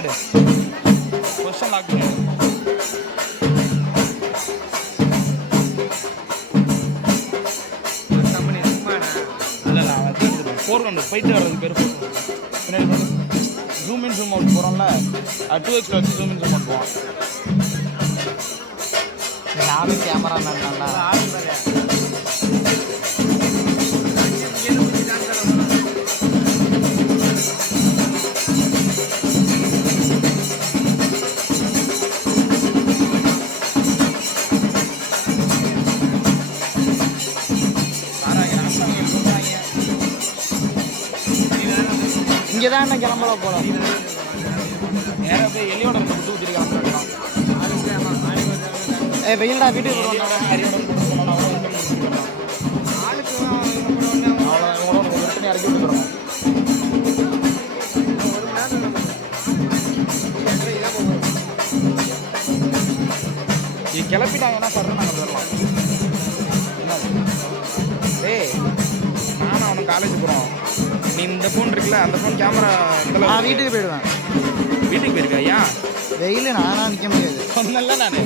பண்ணிடு position lock பண்ணிடு இல்லை அது ஃபோர் கண்டு போயிட்டு வர்றது பேர் பின்னாடி வந்து ஜூம் இன் ஜூம் அவுட் போகிறோம்ல 2x வச்சு ஜூம் இன் ஜூம் அவுட் போவோம் நானும் கேமரா நல்லா இங்கே தான் என்ன கிளம்பல போகலாம் நேராக போய் எலியோட விட்டு ஊற்றிட்டு கிளம்பலாம் வெயில்டா வீட்டுக்கு இறக்கி விட்டுக்கிறோம் கிளப்பிட்டாங்கன்னா சார் நாங்கள் போயிடலாம் ஏய் நானும் அவனும் காலேஜ் போகிறோம் நீ இந்த ஃபோன் இருக்குல்ல அந்த ஃபோன் கேமரா நான் வீட்டுக்கு போயிடுவேன் வீட்டுக்கு போயிருக்கா ஏன் வெயில் நானா நிற்க முடியாது சொன்னல நான்